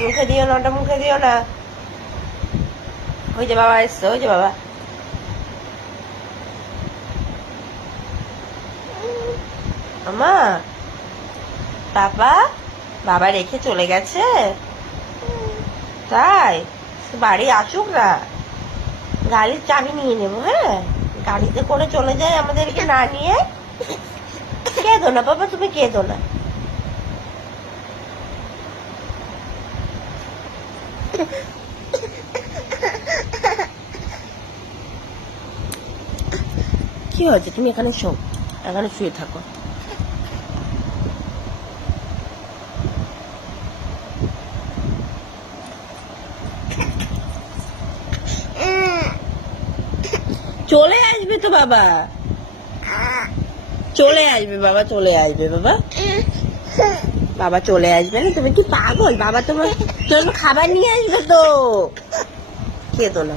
মুখে দিও না, ওটা মুখে দিও না। ওই যে বাবা এসছে, ওই যে বাবা। আমা বাবা বাবা রেখে চলে গেছে? তাই? বাড়ি আসুক না। গাড়ির চাবি নিয়ে নেব হ্যাঁ? গাড়িতে করে চলে যায় আমাদেরকে না নিয়ে। কেঁদো না, বাবা, তুমি কেঁদো না। কি হয়েছে? তুমি এখানে শো, এখানে শুয়ে থাকো। চলে আসবে তো বাবা। চলে আসবে বাবা, চলে আসবে বাবা। বাবা চলে আসবে না? তুমি কি পাগল? বাবা তোমার জন্য খাবার নিয়ে আসবে তো। কে তো না